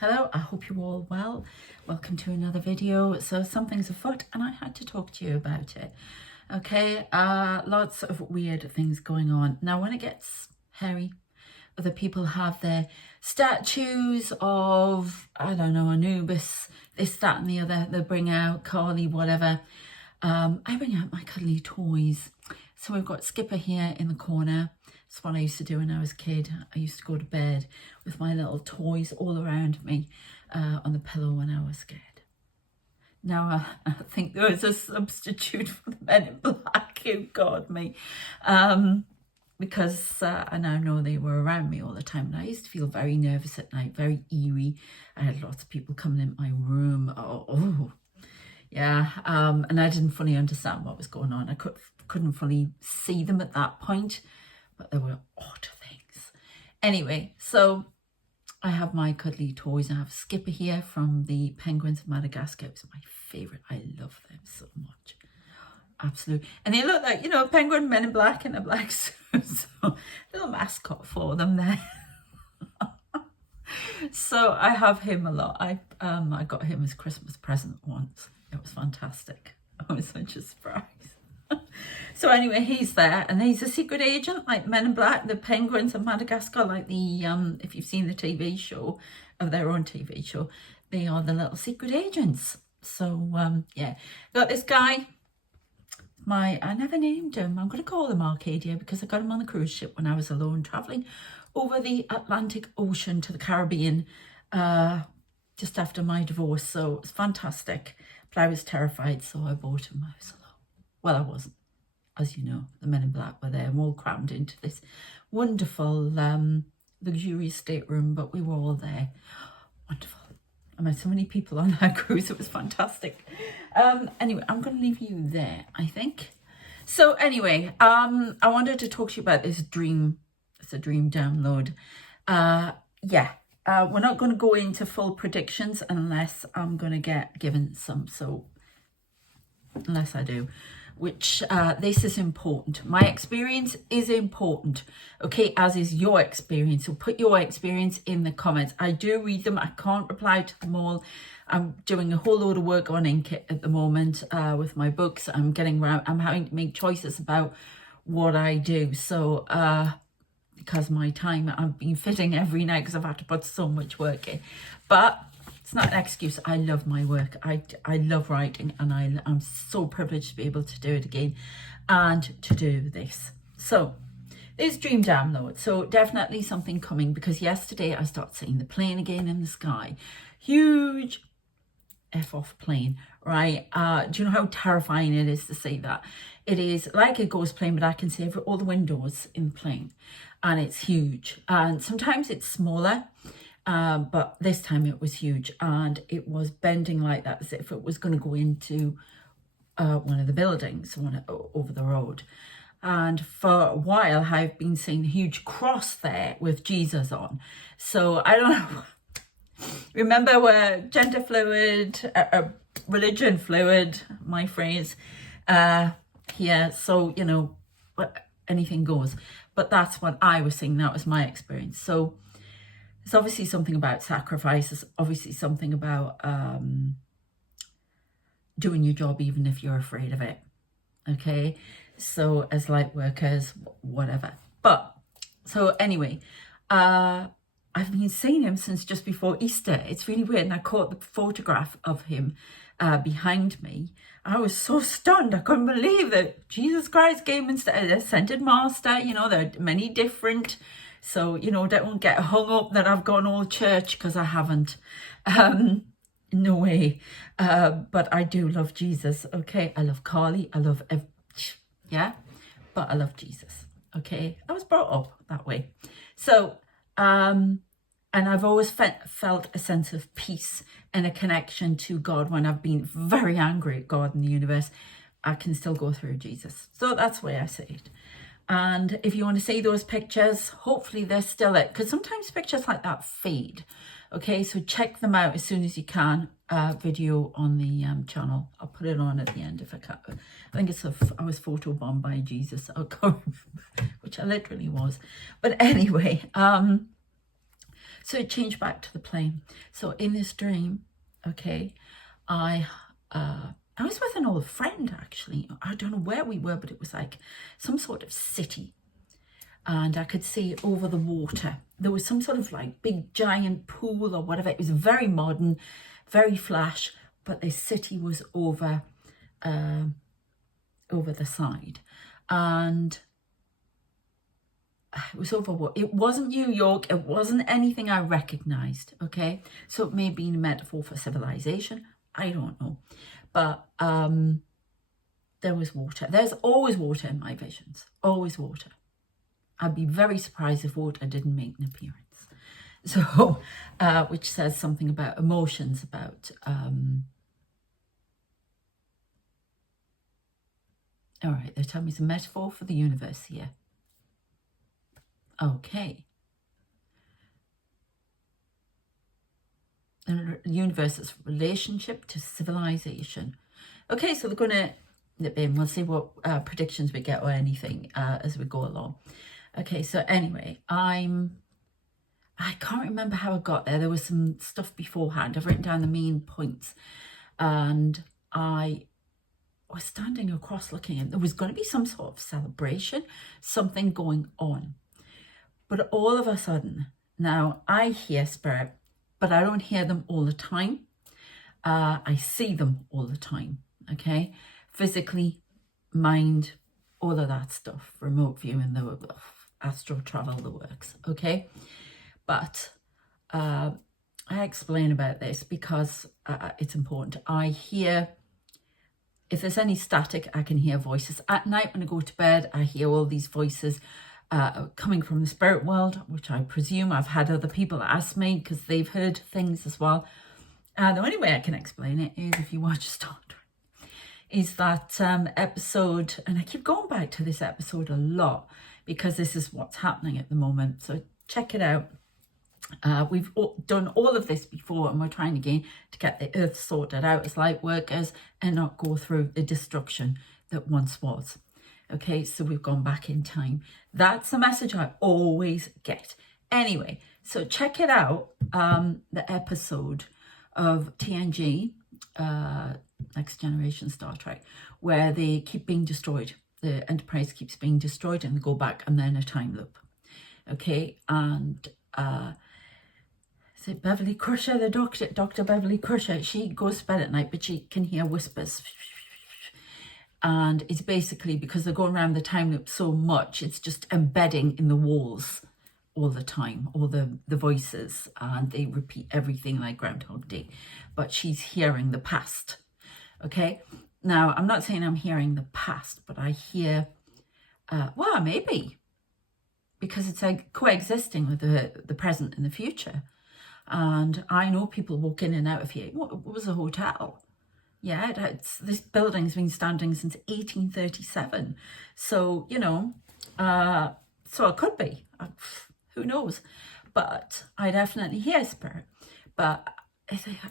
Hello, I hope you're all well. Welcome to another video. So something's afoot and I had to talk to you about it. Okay, lots of weird things going on. Now when it gets hairy, other people have their statues of, I don't know, Anubis, this, that and the other. They bring out Kali, whatever. I bring out my cuddly toys. So we've got Skipper here in the corner. That's what I used to do when I was a kid. I used to go to bed with my little toys all around me on the pillow when I was scared. Now I think there was a substitute for the Men in Black who got me because I now know they were around me all the time, and I used to feel very nervous at night, very eerie. I had lots of people coming in my room. Yeah, and I didn't fully understand what was going on. I couldn't fully see them at that point, but there were odd things. Anyway, so I have my cuddly toys. I have Skipper here from the Penguins of Madagascar. It's my favourite. I love them so much. Absolutely. And they look like, you know, penguin, Men in Black in a black suit. So little mascot for them there. So I have him a lot. I got him as Christmas present once. It was fantastic. It was such a surprise. So anyway, he's there, and he's a secret agent like Men in Black, the Penguins of Madagascar, like the if you've seen the TV show, of their own TV show, they are the little secret agents. So yeah, got this guy. I never named him. I'm going to call him Arcadia because I got him on the cruise ship when I was alone traveling over the Atlantic Ocean to the Caribbean just after my divorce. So it's fantastic, but I was terrified, so I bought him. I was alone. Well, I wasn't. As you know, the Men in Black were there and all crammed into this wonderful luxurious stateroom, but we were all there. Wonderful. I met so many people on that cruise. It was fantastic. Anyway, I'm going to leave you there, I think. So anyway, I wanted to talk to you about this dream. It's a dream download. Yeah, we're not going to go into full predictions unless I'm going to get given some. So unless I do, which this is important. My experience is important, okay, as is your experience. So put your experience in the comments. I do read them. I can't reply to them all. I'm doing a whole load of work on Ink at the moment with my books. I'm having to make choices about what I do. So because my time, I've been fitting every night because I've had to put so much work in. But it's not an excuse. I love my work. I love writing, and I'm so privileged to be able to do it again and to do this. So this dream download. So definitely something coming, because yesterday I started seeing the plane again in the sky. Huge F-off plane, right? Do you know how terrifying it is to say that? It is like a ghost plane, but I can see all the windows in the plane, and it's huge. And sometimes it's smaller. But this time it was huge, and it was bending like that as if it was going to go into one of the buildings over the road. And for a while I've been seeing a huge cross there with Jesus on. So I don't know. Remember, we're gender fluid, religion fluid, my phrase here. So, you know, anything goes. But that's what I was seeing. That was my experience. So it's obviously something about sacrifice. It's obviously something about doing your job even if you're afraid of it. Okay, so as light workers, whatever. But so anyway, I've been seeing him since just before Easter. It's really weird. And I caught the photograph of him behind me. I was so stunned. I couldn't believe that Jesus Christ came instead. Ascended Master. You know, there are many different. So, you know, don't get hung up that I've gone all church, because I haven't. No way. But I do love Jesus, okay? I love Carly. I love, yeah? But I love Jesus, okay? I was brought up that way. So, and I've always felt a sense of peace and a connection to God. When I've been very angry at God and the universe, I can still go through Jesus. So that's the way I see it. And if you want to see those pictures, hopefully they're still it, because sometimes pictures like that fade. Okay, so check them out as soon as you can. Video on the channel. I'll put it on at the end if I can. I think it's I was photobombed by Jesus. I can't remember, which I literally was. But anyway, So it changed back to the plane. So in this dream, okay, I was with an old friend, actually. I don't know where we were, but it was like some sort of city. And I could see over the water. There was some sort of like big giant pool or whatever. It was very modern, very flash, but this city was over the side. And it was over what? It wasn't New York. It wasn't anything I recognized, okay? So it may have been a metaphor for civilization. I don't know. But there was water. There's always water in my visions. Always water. I'd be very surprised if water didn't make an appearance. So, which says something about emotions, about... all right, they're telling me it's a metaphor for the universe here. Okay. The universe's relationship to civilization. Okay, so they're going to nip in. We'll see what predictions we get or anything as we go along. Okay, so anyway, I can't remember how I got there. There was some stuff beforehand. I've written down the main points. And I was standing across looking, and there was going to be some sort of celebration, something going on. But all of a sudden, now I hear spirit, but I don't hear them all the time. I see them all the time, okay? Physically, mind, all of that stuff, remote viewing, the astral travel, the works, okay? But I explain about this because it's important. I hear, if there's any static, I can hear voices. At night when I go to bed, I hear all these voices coming from the spirit world, which I presume I've had other people ask me because they've heard things as well. The only way I can explain it is if you watch Star Trek, is that episode, and I keep going back to this episode a lot because this is what's happening at the moment. So check it out. We've done all of this before, and we're trying again to get the earth sorted out as light workers and not go through the destruction that once was. Okay, so we've gone back in time. That's the message I always get. Anyway, so check it out, the episode of TNG, Next Generation Star Trek, where they keep being destroyed. The Enterprise keeps being destroyed and they go back and then a time loop. Okay, and is it Beverly Crusher, the Dr. Beverly Crusher? She goes to bed at night, but she can hear whispers. And it's basically because they're going around the time loop so much, it's just embedding in the walls all the time, all the voices, and they repeat everything like Groundhog Day. But she's hearing the past, okay? Now, I'm not saying I'm hearing the past, but I hear, well, maybe, because it's like coexisting with the present and the future. And I know people walk in and out of here. What was a hotel? Yeah, this building's been standing since 1837. So, you know, so it could be. Who knows? But I definitely hear spirit. But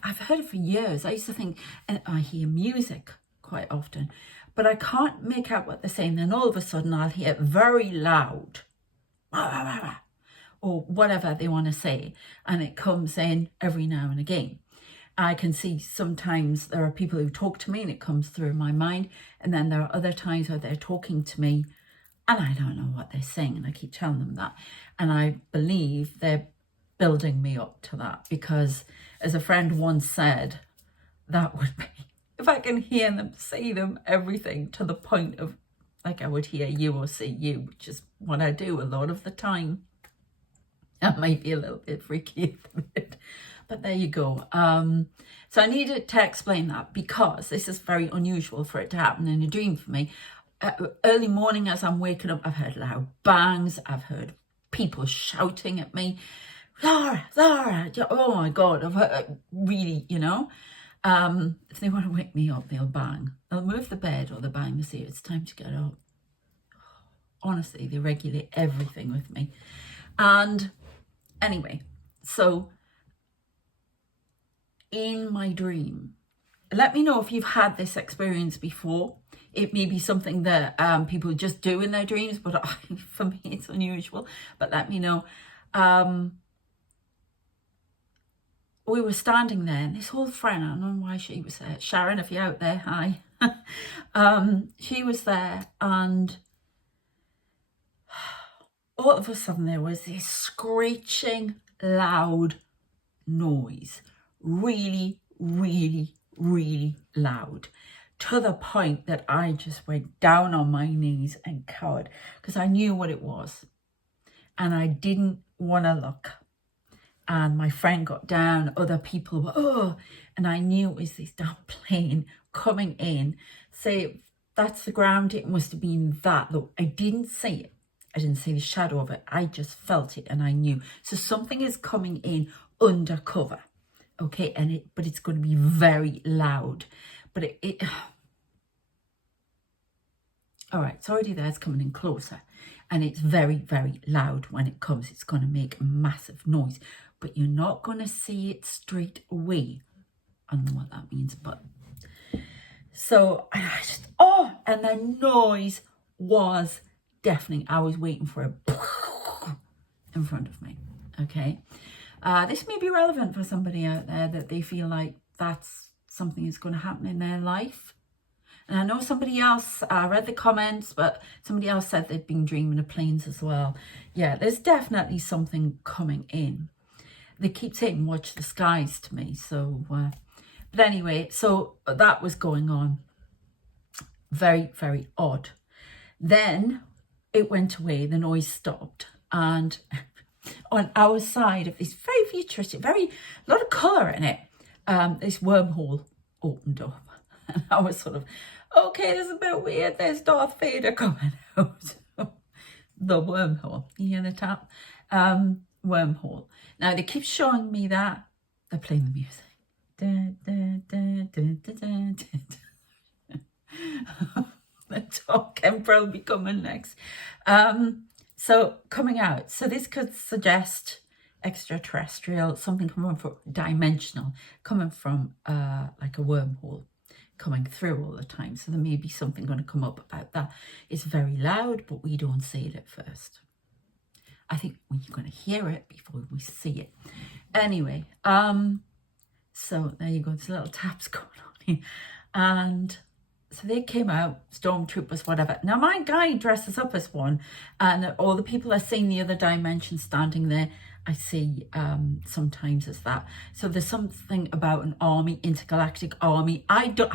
I've heard it for years. I used to think, and I hear music quite often, but I can't make out what they're saying. Then all of a sudden I'll hear it very loud, or whatever they want to say. And it comes in every now and again. I can see sometimes there are people who talk to me and it comes through my mind. And then there are other times where they're talking to me and I don't know what they're saying. And I keep telling them that. And I believe they're building me up to that, because as a friend once said, that would be, if I can hear them, see them, everything, to the point of like I would hear you or see you, which is what I do a lot of the time. That might be a little bit freaky, but there you go. So I needed to explain that because this is very unusual for it to happen in a dream for me. Early morning as I'm waking up, I've heard loud bangs. I've heard people shouting at me, Laura, Laura. Oh my God, I've heard, really, you know. If they want to wake me up, they'll bang. They'll move the bed or they'll bang to say it's time to get up. Honestly, they regulate everything with me. And anyway, so in my dream, let me know if you've had this experience before. It may be something that people just do in their dreams, but for me it's unusual. But let me know. we were standing there, and this old friend, I don't know why she was there. Sharon, if you're out there, hi. She was there, and all of a sudden there was this screeching, loud noise. Really, really, really loud. To the point that I just went down on my knees and cowered, because I knew what it was. And I didn't want to look. And my friend got down, other people were, oh, and I knew it was this damn plane coming in. So that's the ground, it must have been that. Look, I didn't see it. I didn't see the shadow of it. I just felt it and I knew. So something is coming in undercover. Okay, but it's going to be very loud. But it all right, it's already there, it's coming in closer. And it's very, very loud when it comes. It's going to make a massive noise. But you're not going to see it straight away. I don't know what that means, but... So, and I just... Oh! And the noise was deafening. I was waiting for a... in front of me. Okay? This may be relevant for somebody out there that they feel like that's something that's going to happen in their life. And I know somebody else, I read the comments, but somebody else said they'd been dreaming of planes as well. Yeah, there's definitely something coming in. They keep saying, watch the skies to me. So, but anyway, so that was going on. Very, very odd. Then it went away, the noise stopped. And on our side of this very futuristic, a lot of colour in it, this wormhole opened up. And I was sort of, okay, this is a bit weird. There's Darth Vader coming out. The wormhole. You hear the tap? Wormhole. Now, they keep showing me that. They're playing the music. The Talk Emperor will be coming next. So, coming out. So, this could suggest extraterrestrial, something coming from dimensional, coming from like a wormhole, coming through all the time. So there may be something going to come up about that. It's very loud, but we don't see it at first. I think we're going to hear it before we see it. Anyway, so there you go. There's little taps going on here. And so they came out, stormtroopers, whatever. Now my guy dresses up as one, and all the people I see in the other dimension standing there, I see sometimes as that. So there's something about an army, intergalactic army. I do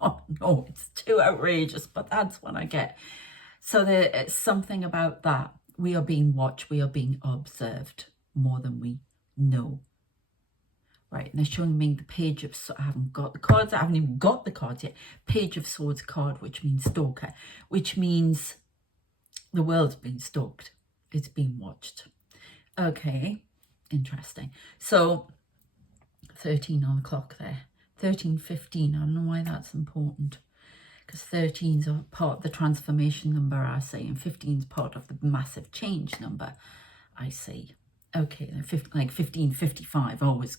not know. It's too outrageous, but that's what I get. So there's something about that. We are being watched. We are being observed more than we know. Right, and they're showing me the Page of... I haven't got the cards. I haven't even got the cards yet. Page of Swords card, which means stalker, which means the world's being stalked. It's being watched. Okay, interesting. So 13 on the clock there. 13:15. I don't know why that's important, because 13's a part of the transformation number, I say, and 15's part of the massive change number, I see. Okay, like 15:55 always.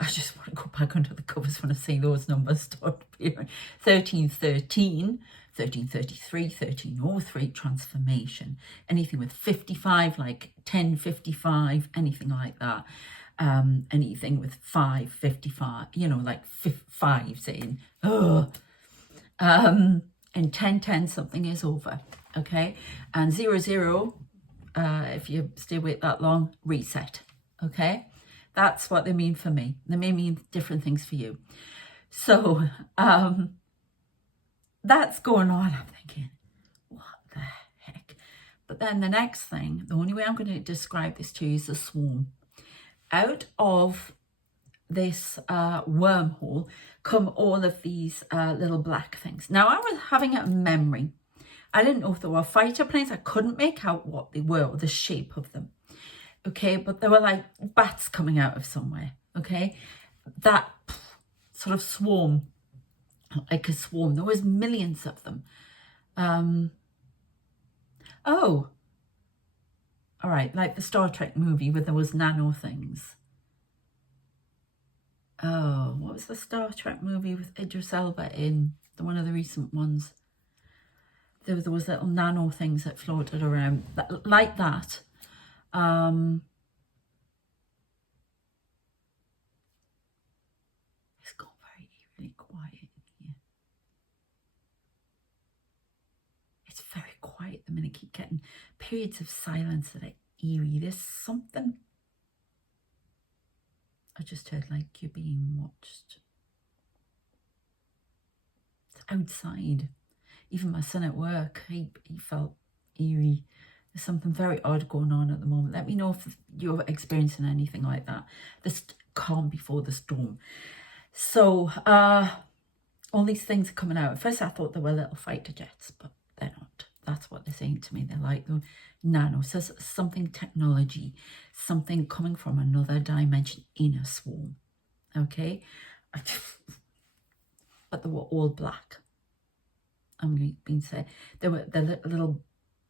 I just want to go back under the covers when I see those numbers start appearing. 13:13, 13:33, 13:03, transformation. Anything with 55, like 10:55, anything like that. Anything with 5:55, you know, like fives in. And 10:10, something is over. Okay, and 00, if you stay with that long, reset. Okay. That's what they mean for me. They may mean different things for you. So that's going on. I'm thinking, what the heck? But then the next thing, the only way I'm going to describe this to you is a swarm. Out of this wormhole come all of these little black things. Now, I was having a memory. I didn't know if they were fighter planes. I couldn't make out what they were or the shape of them. Okay, but there were like bats coming out of somewhere. Okay, that sort of swarm, like a swarm. There was millions of them. Oh, all right, like the Star Trek movie where there was nano things. Oh, what was the Star Trek movie with Idris Elba in? One of the recent ones. There was little nano things that floated around, like that. I keep getting periods of silence that are eerie. There's something. I just heard like you're being watched. It's outside. Even my son at work, he felt eerie. There's something very odd going on at the moment. Let me know if you're experiencing anything like that. This calm before the storm. So, all these things are coming out. At first I thought they were little fighter jets, but they're not. That's what they're saying to me. They're like the nano. So something technology, something coming from another dimension in a swarm. Okay? But they were all black. I'm being said. They were the little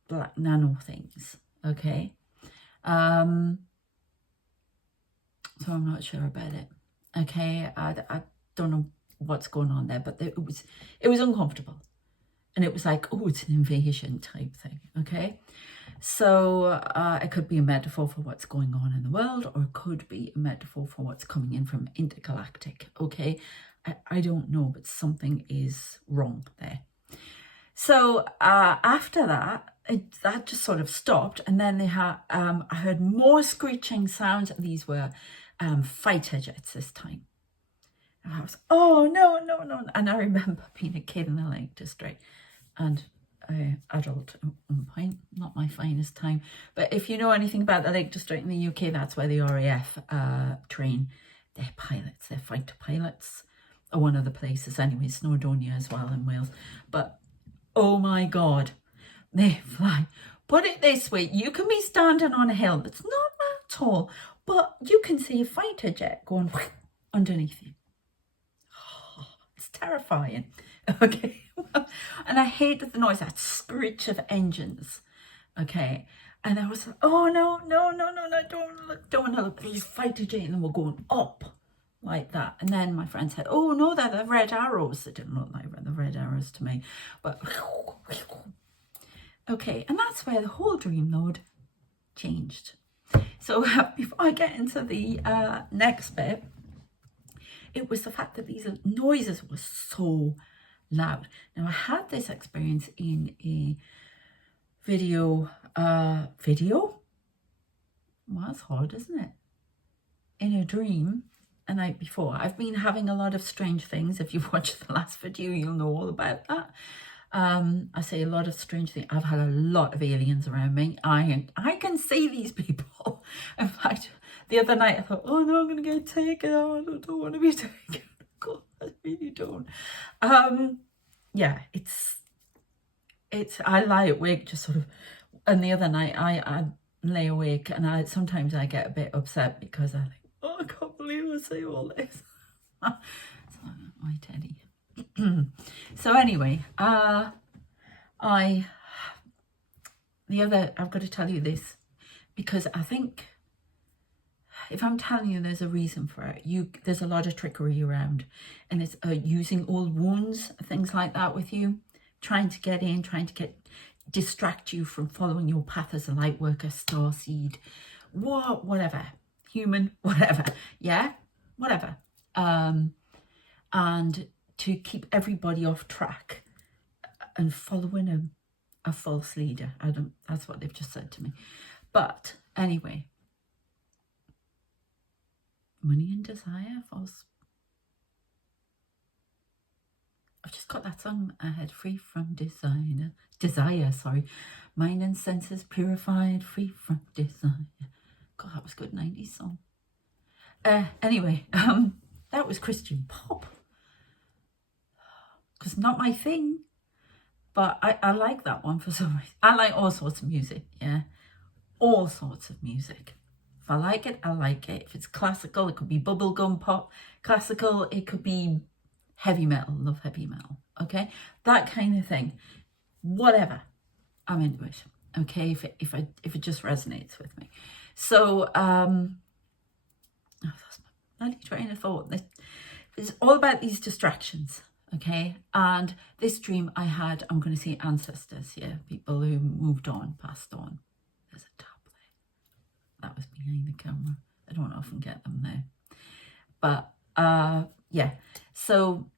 black nano things. Okay? So I'm not sure about it. Okay? I don't know what's going on there, but it was uncomfortable, and it was like, oh, it's an invasion type thing. Okay, so it could be a metaphor for what's going on in the world, or it could be a metaphor for what's coming in from Intergalactic. Okay, I don't know, but something is wrong there. So after that, that just sort of stopped, and then they had I heard more screeching sounds. These were fighter jets this time. I was, oh, no. And I remember being a kid in the Lake District and an adult at one point, not my finest time. But if you know anything about the Lake District in the UK, that's where the RAF train their pilots, their fighter pilots, or one of the places anyway, Snowdonia as well in Wales. But, oh my God, they fly. Put it this way, you can be standing on a hill that's not that tall, but you can see a fighter jet going underneath you. It's terrifying. Okay. And I hated the noise, that screech of engines. Okay. And I was like, oh no, don't want to look. These fighter jets, and we're going up like that. And then my friend said, oh no, they're the red arrows. They didn't look like the red arrows to me. But okay. And that's where the whole dream load changed. So before I get into the next bit, it was the fact that these noises were so loud. Now, I had this experience in a video? Well, that's hard, isn't it? In a dream a night before. I've been having a lot of strange things. If you've watched the last video, you'll know all about that. I say a lot of strange things. I've had a lot of aliens around me. I can see these people. In fact, the other night I thought, oh no, I'm going to get taken. Oh, I don't want to be taken. God, I really don't. Yeah, it's, I lie awake just sort of, and the other night I lay awake and sometimes I get a bit upset because I think, oh, I can't believe I say all this. So, my Teddy. So anyway, I've got to tell you this because I think if I'm telling you there's a reason for it, there's a lot of trickery around, and it's using old wounds, things like that with you, trying to get in, distract you from following your path as a light worker, starseed, whatever, human, whatever, yeah, whatever, and to keep everybody off track and following a false leader. That's what they've just said to me. But anyway, money and desire, false. I've just got that song ahead, free from desire, sorry. Mind and senses purified, free from desire. God, that was a good 90s song. Anyway, that was Christian pop. Because not my thing, but I like that one for some reason. I like all sorts of music, yeah, all sorts of music. If I like it, I like it. If it's classical, it could be bubblegum pop. Classical, it could be heavy metal. Love heavy metal, okay, that kind of thing. Whatever, I'm into it. Okay, if it just resonates with me. So that's my bloody train of thought. It's all about these distractions. Okay, and this dream I had, I'm going to say ancestors, yeah, people who moved on, passed on. There's a tap there. That was behind the camera. I don't often get them there. But, yeah, so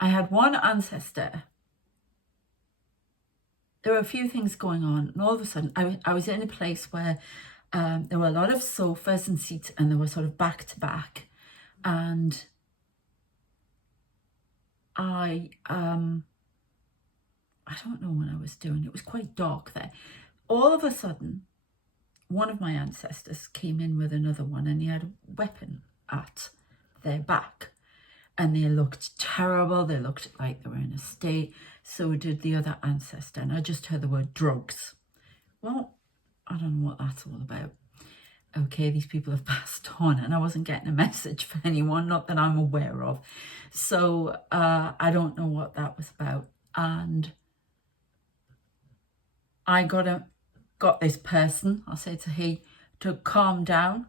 I had one ancestor there were a few things going on, and all of a sudden I was in a place where there were a lot of sofas and seats, and they were sort of back to back, and I don't know what I was doing. It was quite dark there. All of a sudden, one of my ancestors came in with another one, and he had a weapon at their back, and they looked terrible. They looked like they were in a state. So did the other ancestor, and I just heard the word drugs. Well, I don't know what that's all about. Okay, these people have passed on, and I wasn't getting a message for anyone, not that I'm aware of. So I don't know what that was about. And I got this person, I'll say to he, to calm down.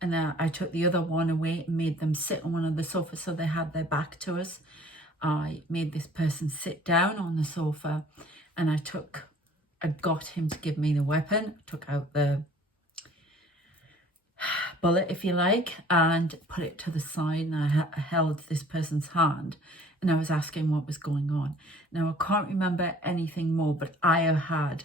And I took the other one away and made them sit on one of the sofas so they had their back to us. I made this person sit down on the sofa, and I got him to give me the weapon, took out the bullet, if you like, and put it to the side, and I held this person's hand, and I was asking what was going on. Now, I can't remember anything more, but the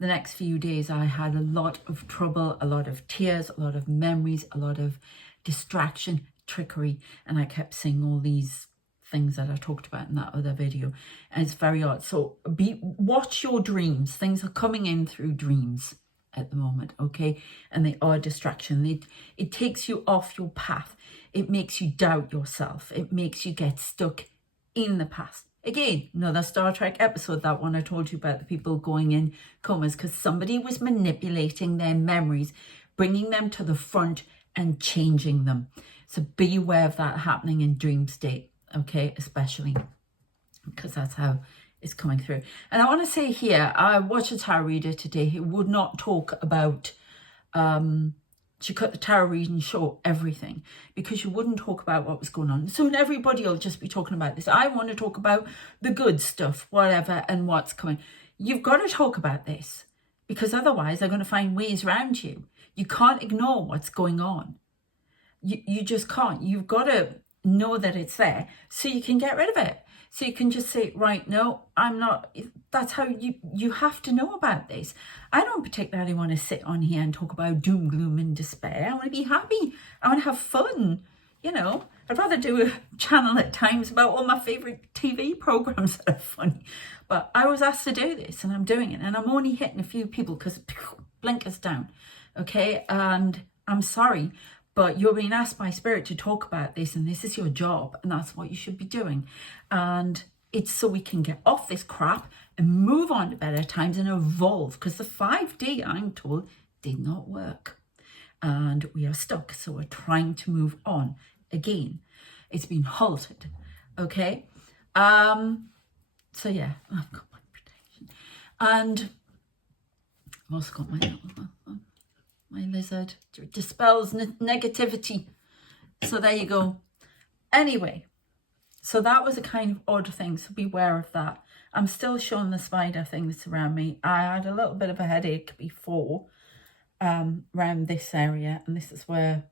next few days, I had a lot of trouble, a lot of tears, a lot of memories, a lot of distraction, trickery, and I kept seeing all these things that I talked about in that other video, and it's very odd. So watch your dreams. Things are coming in through dreams at the moment, okay? And they are a distraction. It takes you off your path. It makes you doubt yourself. It makes you get stuck in the past. Again, another Star Trek episode, that one I told you about, the people going in comas because somebody was manipulating their memories, bringing them to the front and changing them. So be aware of that happening in dream state, okay? Especially because that's how it's coming through. And I want to say here, I watched a tarot reader today who would not talk about, she cut the tarot reading short, everything, because you wouldn't talk about what was going on. Soon everybody will just be talking about this. I want to talk about the good stuff, whatever, and what's coming. You've got to talk about this, because otherwise they're going to find ways around you. You can't ignore what's going on. You just can't. You've got to know that it's there so you can get rid of it. So you can just say, right, no, I'm not. That's how you have to know about this. I don't particularly want to sit on here and talk about doom, gloom and despair. I want to be happy. I want to have fun. You know, I'd rather do a channel at times about all my favorite TV programs that are funny. But I was asked to do this, and I'm doing it. And I'm only hitting a few people because blinkers down. Okay, and I'm sorry, but you're being asked by Spirit to talk about this, and this is your job, and that's what you should be doing. And it's so we can get off this crap and move on to better times and evolve, because the 5D, I'm told, did not work. And we are stuck, so we're trying to move on again. It's been halted, okay? So yeah, I've got my protection. And I've also got my lizard, dispels negativity. So there you go. Anyway, so that was a kind of odd thing, so beware of that. I'm still showing the spider thing that's around me. I had a little bit of a headache before around this area, and this is where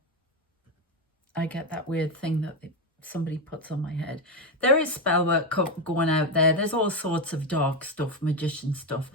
I get that weird thing that somebody puts on my head. There is spell work going out there. There's all sorts of dark stuff, magician stuff,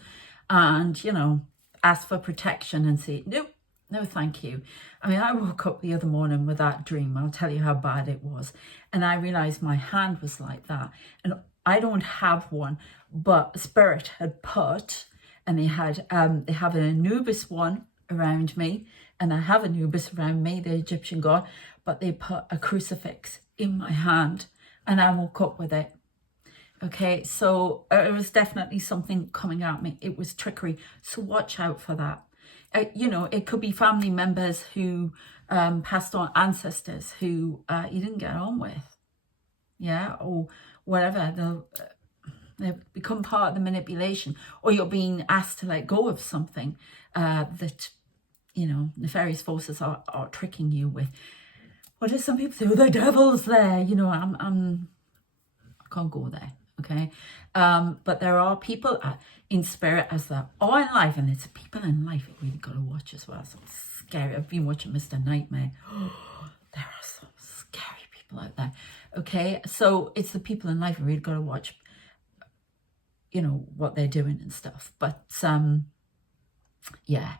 and, you know, ask for protection and say, nope, no, thank you. I mean, I woke up the other morning with that dream. I'll tell you how bad it was. And I realized my hand was like that. And I don't have one, but Spirit had put, and they have an Anubis one around me, and I have Anubis around me, the Egyptian god, but they put a crucifix in my hand, and I woke up with it. Okay, so it was definitely something coming at me. It was trickery. So watch out for that. You know, it could be family members who passed on, ancestors who you didn't get on with, yeah, or whatever. They'll become part of the manipulation, or you're being asked to let go of something that, you know, nefarious forces are tricking you with. What do some people say? Oh, the devil's there. You know, I can't go there. Okay, but there are people in spirit, as there are in life, and it's people in life that we've got to watch as well. So it's scary. I've been watching Mr. Nightmare. There are some scary people out there. Okay, so it's the people in life we've got to watch. you know, what they're doing and stuff. But yeah,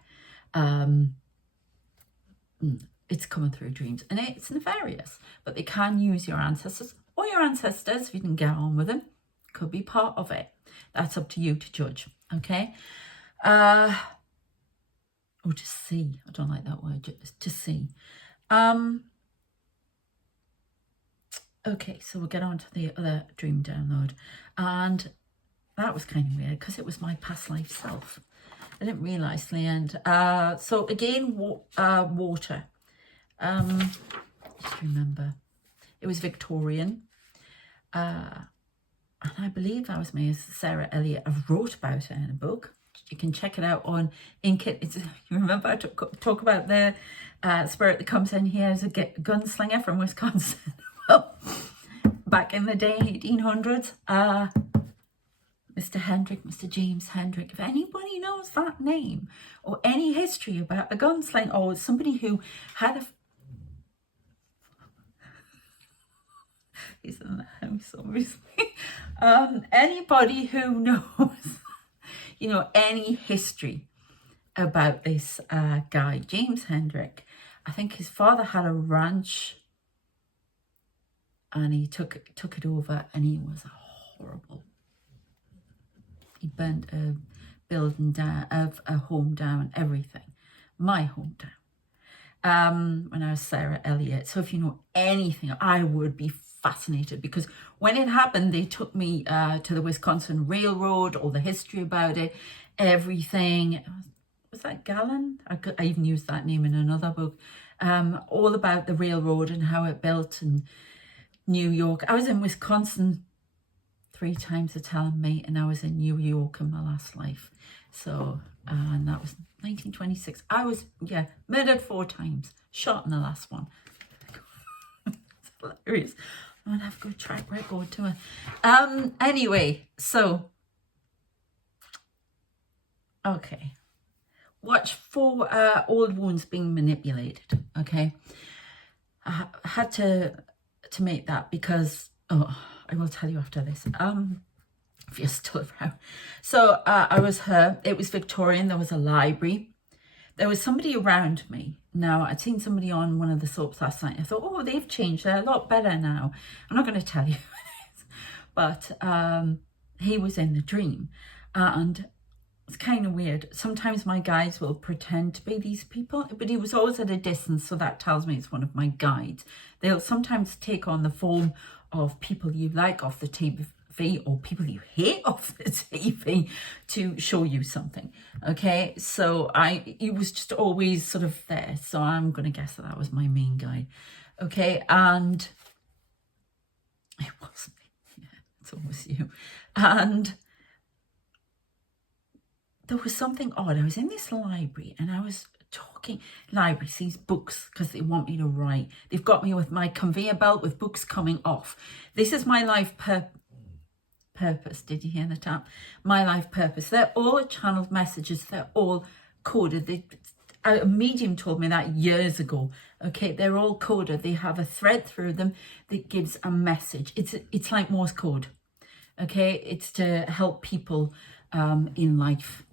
it's coming through dreams, and it's nefarious, but they can use your ancestors, or your ancestors, if you can get on with them, could be part of it. That's up to you to judge, okay? Or to see. I don't like that word, just to see. Okay, so we'll get on to the other dream download. And that was kind of weird because it was my past life self. I didn't realise the end. So again, water. Just remember, it was Victorian. And I believe that was me, as Sarah Elliott. I wrote about it in a book. You can check it out on Inkit. You remember I talk about the spirit that comes in here as a gunslinger from Wisconsin. Well, back in the day, 1800s, Mr. Hendrick, Mr. James Hendrick, if anybody knows that name or any history about a gunslinger or somebody who had a... He's in the house, obviously. Anybody who knows, you know, any history about this guy, James Hendrick. I think his father had a ranch, and he took it over, and he was horrible. He burnt a building down, a home down, everything. My hometown. When I was Sarah Elliott. So if you know anything, I would be fascinated, because when it happened, they took me to the Wisconsin Railroad, all the history about it, everything. Was that Gallon? I even used that name in another book. All about the railroad and how it built, and New York. I was in Wisconsin 3 times, a talent mate, and I was in New York in my last life. So, and that was 1926. I was, murdered 4 times, shot in the last one. It's hilarious. I'm gonna have a good track record to it. Anyway, so, okay. Watch for old wounds being manipulated, okay? I had to make that because, I will tell you after this, if you're still around. So it was Victorian, there was a library. There was somebody around me. Now, I'd seen somebody on one of the soaps last night. I thought, oh, they've changed, they're a lot better now. I'm not going to tell you this, but he was in the dream, and it's kind of weird. Sometimes my guides will pretend to be these people, but he was always at a distance, so that tells me it's one of my guides. They'll sometimes take on the form of people you like off the TV or people you hate off the TV to show you something. Okay, so he was just always sort of there. So I'm going to guess that was my main guide. Okay, and it was me. Yeah, it's always you. And there was something odd. I was in this library and I was talking, libraries, these books, because they want me to write. They've got me with my conveyor belt with books coming off. This is my life purpose. Did you hear the tap? My life purpose. They're all channeled messages. They're all coded. A medium told me that years ago. Okay, they're all coded. They have a thread through them that gives a message. It's like Morse code. Okay, it's to help people in life.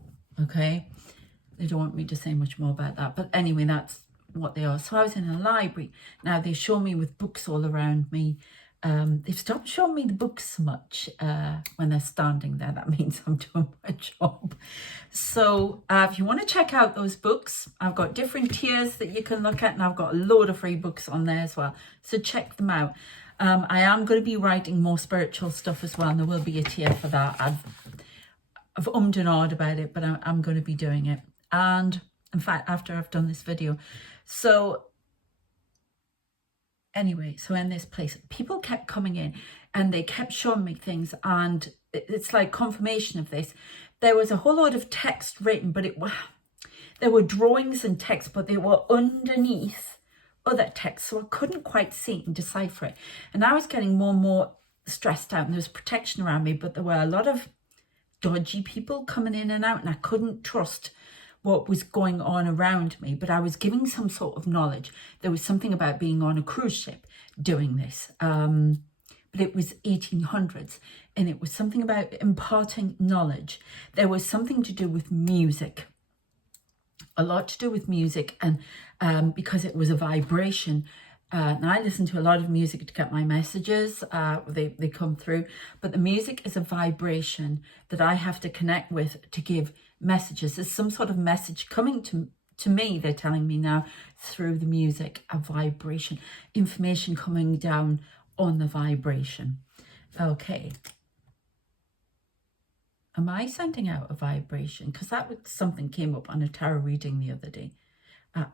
Okay, they don't want me to say much more about that, but anyway, that's what they are. So I was in a library. Now they show me with books all around me. They've stopped showing me the books so much when they're standing there. That means I'm doing my job. So if you want to check out those books, I've got different tiers that you can look at, and I've got a load of free books on there as well. So check them out. I am going to be writing more spiritual stuff as well, and there will be a tier for that. I've ummed and ahed about it, but I'm going to be doing it. And in fact, after I've done this video. So anyway, so in this place, people kept coming in and they kept showing me things, and it's like confirmation of this. There was a whole lot of text written, but there were drawings and text, but they were underneath other text, so I couldn't quite see it and decipher it. And I was getting more and more stressed out, and there was protection around me, but there were a lot of dodgy people coming in and out, and I couldn't trust what was going on around me, but I was giving some sort of knowledge. There was something about being on a cruise ship doing this, but it was 1800s, and it was something about imparting knowledge. There was something to do with music, a lot to do with music, and because it was a vibration. And I listen to a lot of music to get my messages, they come through, but the music is a vibration that I have to connect with to give messages. There's some sort of message coming to me, they're telling me now, through the music, a vibration, information coming down on the vibration. Okay. Am I sending out a vibration? Because that was something came up on a tarot reading the other day. Am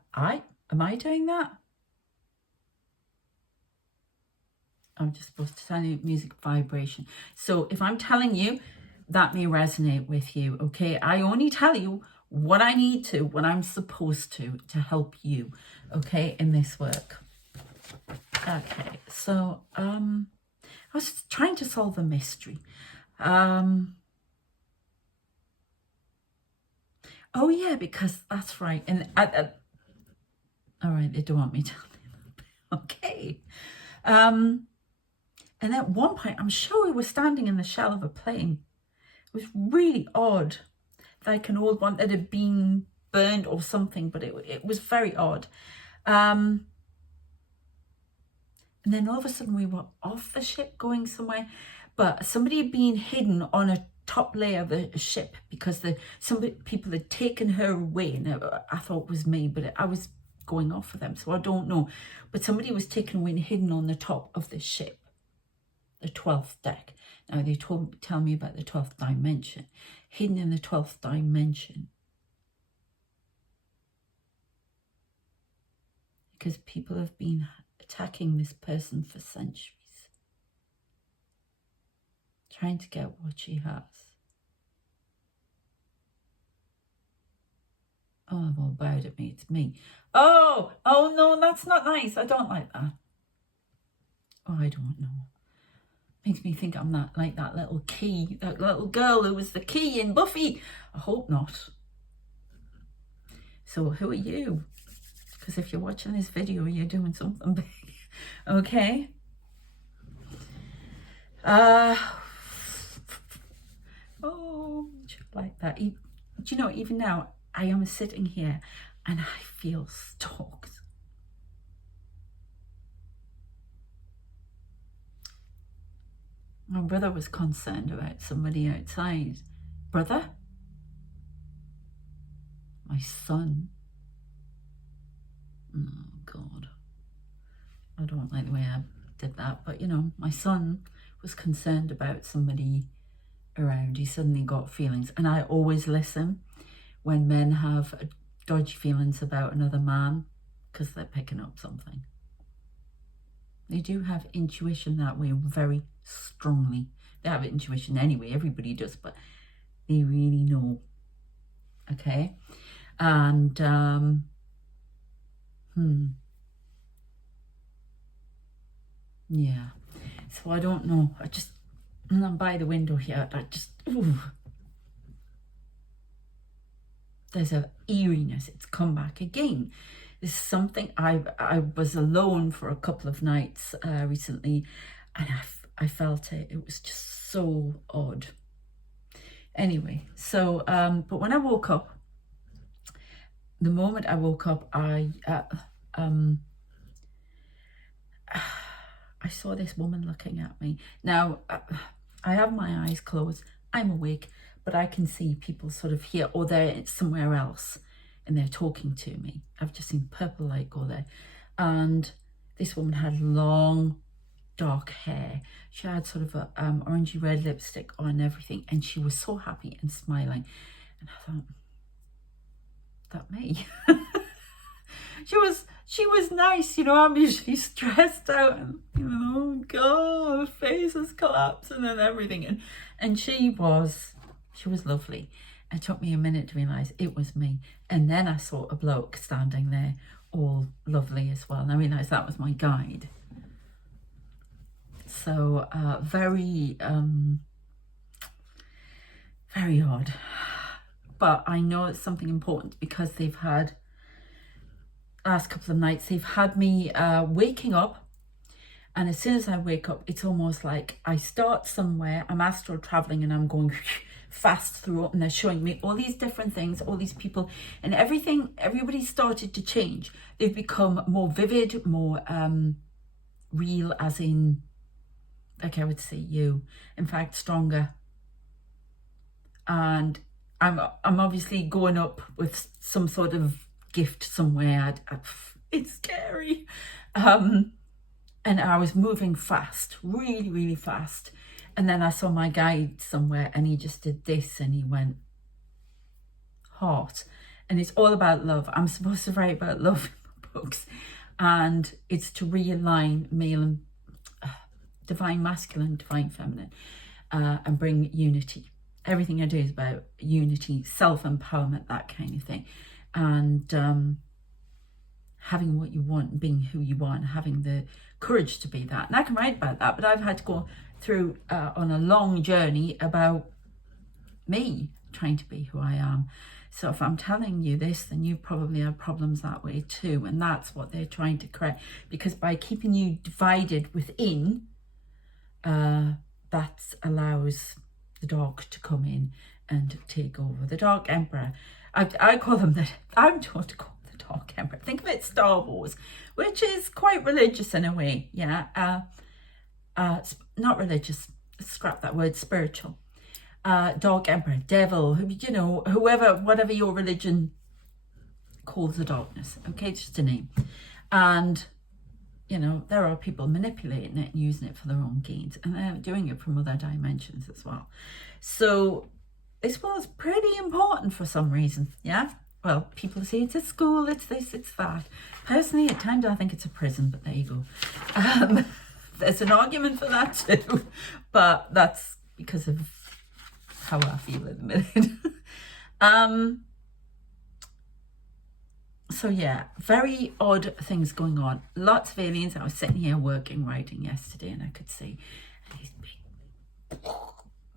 I doing that? I'm just supposed to send out music vibration. So if I'm telling you, that may resonate with you, okay? I only tell you what I need to, what I'm supposed to help you, okay, in this work. Okay, so I was trying to solve a mystery. Oh yeah, because that's right. And all right, they don't want me to. Okay. And at one point, I'm sure we were standing in the shell of a plane. It was really odd, like an old one that had been burned or something, but it was very odd. And then all of a sudden we were off the ship going somewhere, but somebody had been hidden on a top layer of the ship because some people had taken her away, and I thought it was me, but I was going off for them, so I don't know. But somebody was taken away and hidden on the top of the ship, the 12th deck. Now they tell me about the 12th dimension, hidden in the 12th dimension, because people have been attacking this person for centuries, trying to get what she has. Oh, well, bowed at me, it's me. Oh no, that's not nice. I don't like that. Oh, I don't know. Makes me think I'm that little key, that little girl who was the key in Buffy. I hope not. So who are you? Because if you're watching this video, you're doing something big. Okay. Oh, like that. Do you know, even now, I am sitting here and I feel stalked. My brother was concerned about somebody outside. Brother? My son? Oh, God. I don't like the way I did that, but, you know, my son was concerned about somebody around. He suddenly got feelings, and I always listen when men have dodgy feelings about another man because they're picking up something. They do have intuition that way very strongly. They have intuition anyway, everybody does, but they really know. Okay. And yeah, so I don't know, and I'm by the window here, there's a eeriness. It's come back again. There's something. I was alone for a couple of nights recently, and I felt it. It was just so odd. Anyway, so but when I woke up, the moment I woke up, I saw this woman looking at me. Now, I have my eyes closed. I'm awake, but I can see people sort of here, or they're somewhere else, and they're talking to me. I've just seen purple light go there. And this woman had long, dark hair. She had sort of a orangey red lipstick on and everything, and she was so happy and smiling. And I thought, is that me? She was nice, you know. I'm usually stressed out, and you know, God, her face is collapsing and everything. And she was lovely. It took me a minute to realise it was me. And then I saw a bloke standing there, all lovely as well. And I realised that was my guide. So very odd. But I know it's something important, because they've had, last couple of nights, they've had me waking up And as soon as I wake up, it's almost like I start somewhere, I'm astral traveling and I'm going fast through it, and they're showing me all these different things, all these people, and everybody started to change. They've become more vivid, more real, as in, like I would say you, in fact, stronger. And I'm obviously going up with some sort of gift somewhere. It's scary. And I was moving fast, really, really fast. And then I saw my guide somewhere and he just did this and he went, heart. And it's all about love. I'm supposed to write about love in my books. And it's to realign male and divine masculine, divine feminine, and bring unity. Everything I do is about unity, self-empowerment, that kind of thing. And having what you want, being who you are, and having the courage to be that. And I can write about that, but I've had to go through on a long journey about me trying to be who I am. So if I'm telling you this, then you probably have problems that way too. And that's what they're trying to correct. Because by keeping you divided within, that allows the dark to come in and take over. The Dark Emperor, I call them that. I'm taught to call the Dark Emperor. Think of it, Star Wars, which is quite religious in a way. Yeah, not religious. Scrap that word. Spiritual. Dark Emperor, devil. You know, whatever your religion calls the darkness. Okay, it's just a name. And you know, there are people manipulating it and using it for their own gains, and they're doing it from other dimensions as well. So this was pretty important for some reason. Yeah, well, people say it's a school, it's this, it's that. Personally, at times I think it's a prison, but there you go. There's an argument for that too, but that's because of how I feel at the minute. So yeah, very odd things going on. Lots of aliens. I was sitting here working, writing yesterday, and I could see these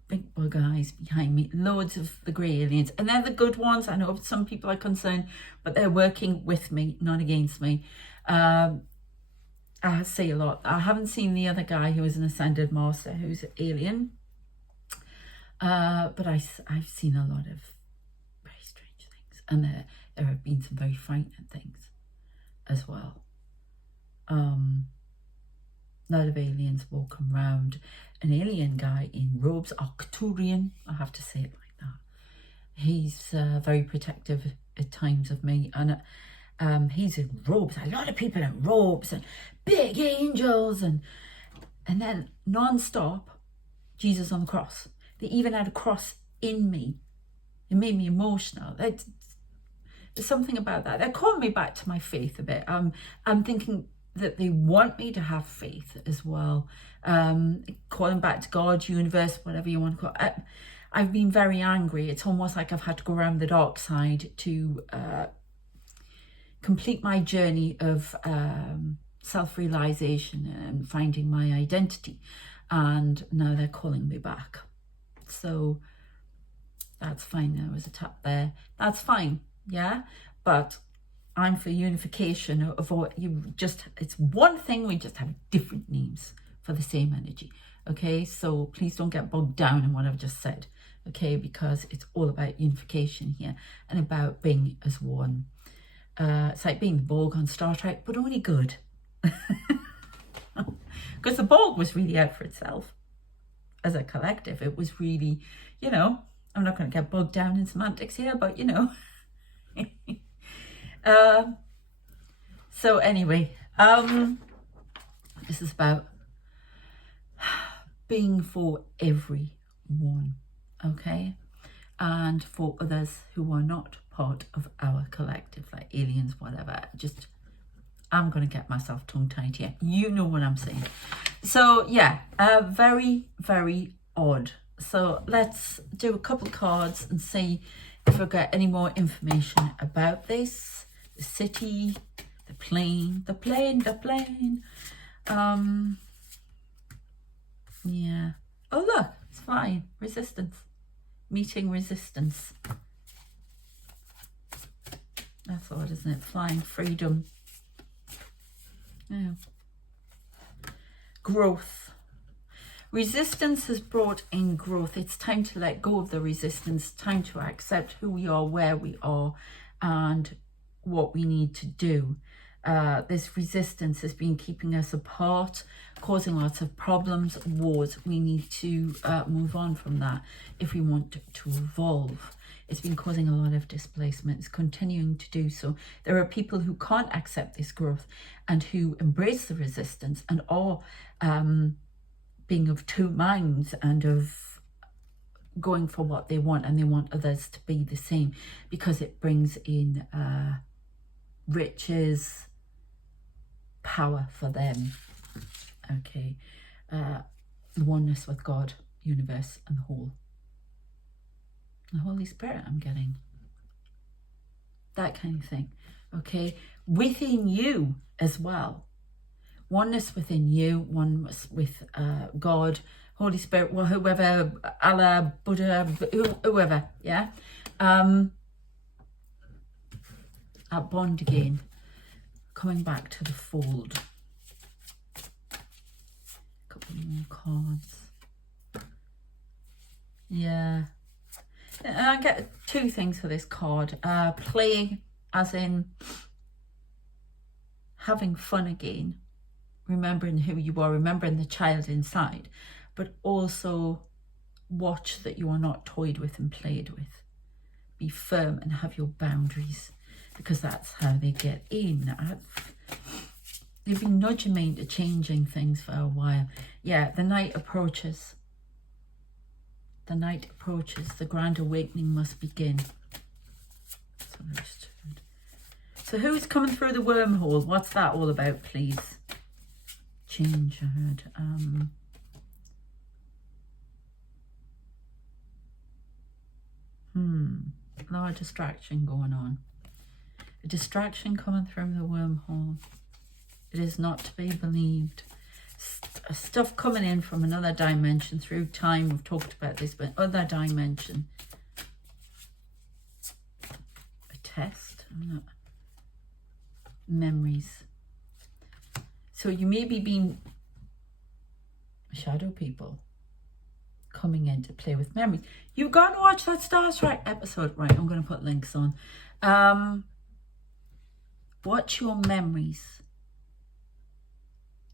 big bug eyes behind me. Loads of the grey aliens, and they're the good ones. I know some people are concerned, but they're working with me, not against me. I say a lot. I haven't seen the other guy who is an ascended master, who's an alien, but I've seen a lot of very strange things, and there have been some very frightening things as well. A lot of aliens walking around. An alien guy in robes, Arcturian, I have to say it like that. He's very protective at times of me, and he's in robes. A lot of people in robes and big angels, and then non-stop Jesus on the cross. They even had a cross in me. It made me emotional. There's something about that. They're calling me back to my faith a bit. I'm thinking that they want me to have faith as well. Calling back to God, universe, whatever you want to call it. I've been very angry. It's almost like I've had to go around the dark side to complete my journey of self-realization and finding my identity. And now they're calling me back. So that's fine. There was a tap there. That's fine. Yeah, but I'm for unification of what you just, it's one thing, we just have different names for the same energy. Okay, so please don't get bogged down in what I've just said. Okay, because it's all about unification here and about being as one. It's like being the Borg on Star Trek, but only good. Because the Borg was really out for itself as a collective. It was really, you know, I'm not going to get bogged down in semantics here, but you know. So anyway, this is about being for everyone, okay, and for others who are not part of our collective, like aliens, whatever. Just, I'm gonna get myself tongue-tied here. You know what I'm saying. So yeah, very, very odd. So let's do a couple of cards and see if I get any more information about this, the city, the plane. Yeah. Oh look, it's flying. Resistance. Meeting resistance. That's odd, isn't it? Flying freedom. Yeah. growth. Resistance has brought in growth. It's time to let go of the resistance, time to accept who we are, where we are, and what we need to do. This resistance has been keeping us apart, causing lots of problems, wars. We need to move on from that if we want to evolve. It's been causing a lot of displacement. It's continuing to do so. There are people who can't accept this growth and who embrace the resistance and are being of two minds and of going for what they want, and they want others to be the same because it brings in riches, power for them. Okay, oneness with God, universe, and the whole. The Holy Spirit, I'm getting that kind of thing. Okay, within you as well. Oneness within you, oneness with God, Holy Spirit, well, whoever, Allah, Buddha, whoever, yeah. At bond again, coming back to the fold. A couple more cards. Yeah. I get two things for this card. Play, as in having fun again, remembering who you are, remembering the child inside, but also watch that you are not toyed with and played with. Be firm and have your boundaries, because that's how they get in. They've been nudging me into changing things for a while. Yeah, the night approaches. The night approaches. The grand awakening must begin. So who's coming through the wormhole? What's that all about, please? Change, I heard. A lot of distraction going on. A distraction coming through the wormhole. It is not to be believed. Stuff coming in from another dimension through time. We've talked about this, but other dimension. A test. Memories. So you may be being shadow people coming in to play with memories. You've got to watch that Star Trek episode. Right, I'm going to put links on. Watch your memories.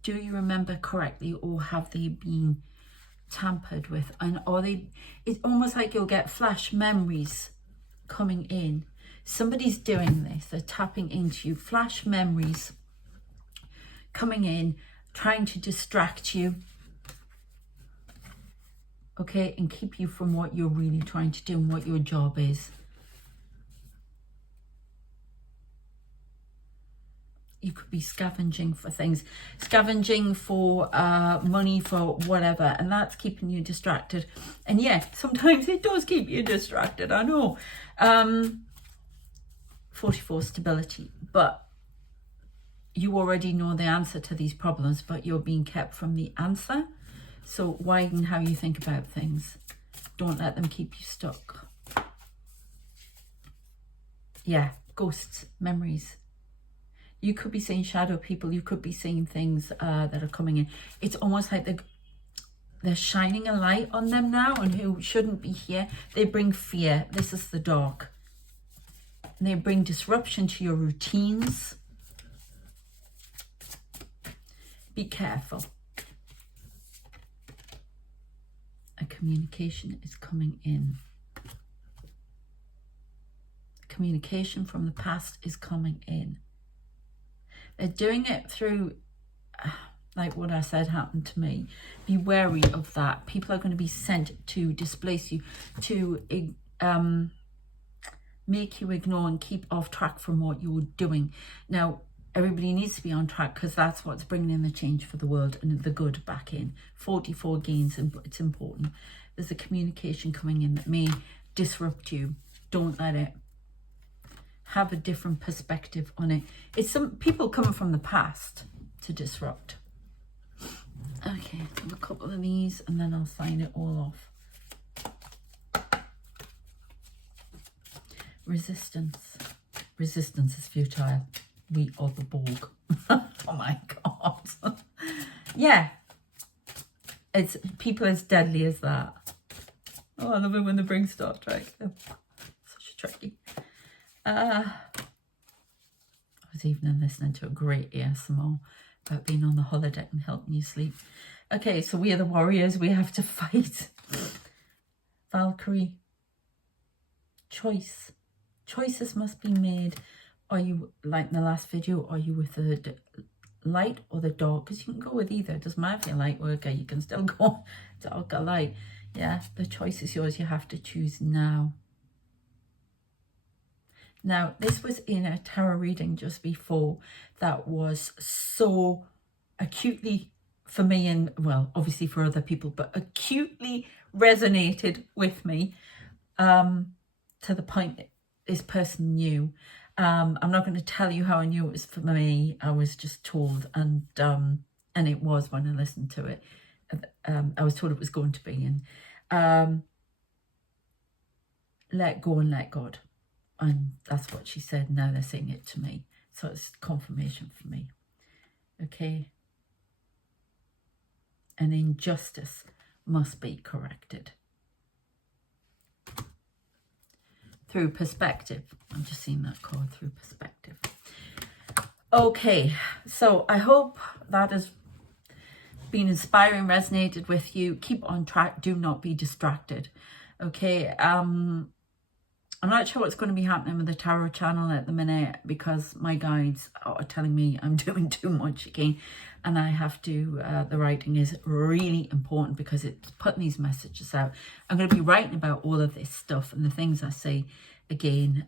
Do you remember correctly, or have they been tampered with? And are they, it's almost like you'll get flash memories coming in. Somebody's doing this. They're tapping into you. Flash memories coming in, trying to distract you. Okay, and keep you from what you're really trying to do and what your job is. You could be scavenging for things, scavenging for money, for whatever, and that's keeping you distracted. And yeah, sometimes it does keep you distracted, I know. 44 stability, but you already know the answer to these problems, but you're being kept from the answer. So widen how you think about things. Don't let them keep you stuck. Yeah, ghosts, memories. You could be seeing shadow people. You could be seeing things that are coming in. It's almost like they're shining a light on them now, and who shouldn't be here. They bring fear. This is the dark. And they bring disruption to your routines. Be careful. A communication is coming in. Communication from the past is coming in. They're doing it through, like what I said happened to me. Be wary of that. People are going to be sent to displace you, to make you ignore and keep off track from what you're doing. Now, everybody needs to be on track, because that's what's bringing in the change for the world and the good back in. 44 gains, and it's important. There's a communication coming in that may disrupt you. Don't let it. Have a different perspective on it. It's some people coming from the past to disrupt. Okay, I'll have a couple of these and then I'll sign it all off. Resistance. Resistance is futile. We are the Borg. Oh my God. Yeah, It's people as deadly as that. Oh, I love it when they bring Star Trek. Oh, such a Trekkie. I was even listening to a great ASMR about being on the holodeck and helping you sleep. Okay, so we are the warriors. We have to fight. Valkyrie. Choice. Choices must be made. Are you, like in the last video, are you with the light or the dark? Because you can go with either. It doesn't matter if you're a light worker. You can still go dark or light. Yeah, the choice is yours. You have to choose now. Now, this was in a tarot reading just before that was so acutely for me, and well, obviously for other people, but acutely resonated with me to the point that this person knew. I'm not going to tell you how I knew it was for me. I was just told, and it was when I listened to it. I was told it was going to be, and let go and let God. And that's what she said. Now they're saying it to me. So it's confirmation for me. Okay. An injustice must be corrected. Through perspective. I'm just seeing that card, through perspective. Okay. So I hope that has been inspiring, resonated with you. Keep on track. Do not be distracted. Okay. I'm not sure what's going to be happening with the tarot channel at the minute because my guides are telling me I'm doing too much again, and I have to, the writing is really important because it's putting these messages out. I'm going to be writing about all of this stuff and the things I say again.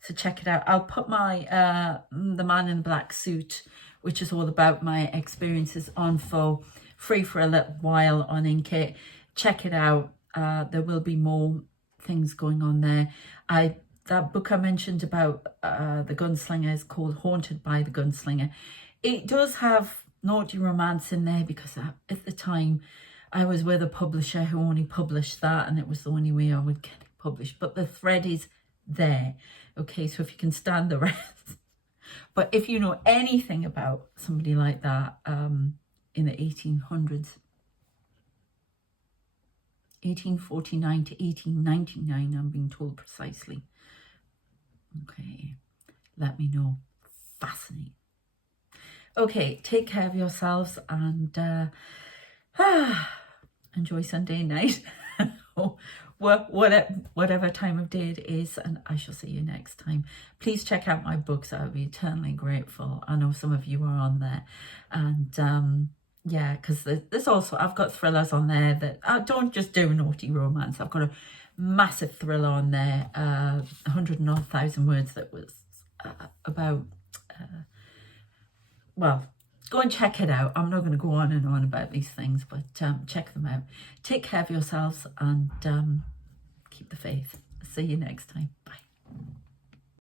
So check it out. I'll put my, The Man in the Black Suit, which is all about my experiences, on for free for a little while on Inkit. Check it out. There will be more things going on there. That book I mentioned about the gunslinger is called Haunted by the Gunslinger. It does have naughty romance in there because at the time I was with a publisher who only published that, and it was the only way I would get it published. But the thread is there. Okay, so if you can stand the rest. But if you know anything about somebody like that in the 1800s, 1849 to 1899, I'm being told precisely. Okay, let me know. Fascinating. Okay, take care of yourselves and enjoy Sunday night. Whatever time of day it is, and I shall see you next time. Please check out my books. I'll be eternally grateful. I know some of you are on there, and yeah, because there's also, I've got thrillers on there that I don't just do naughty romance. I've got a massive thriller on there, 100,000 words, that was about, well, go and check it out. I'm not going to go on and on about these things, but check them out. Take care of yourselves and keep the faith. See you next time. Bye.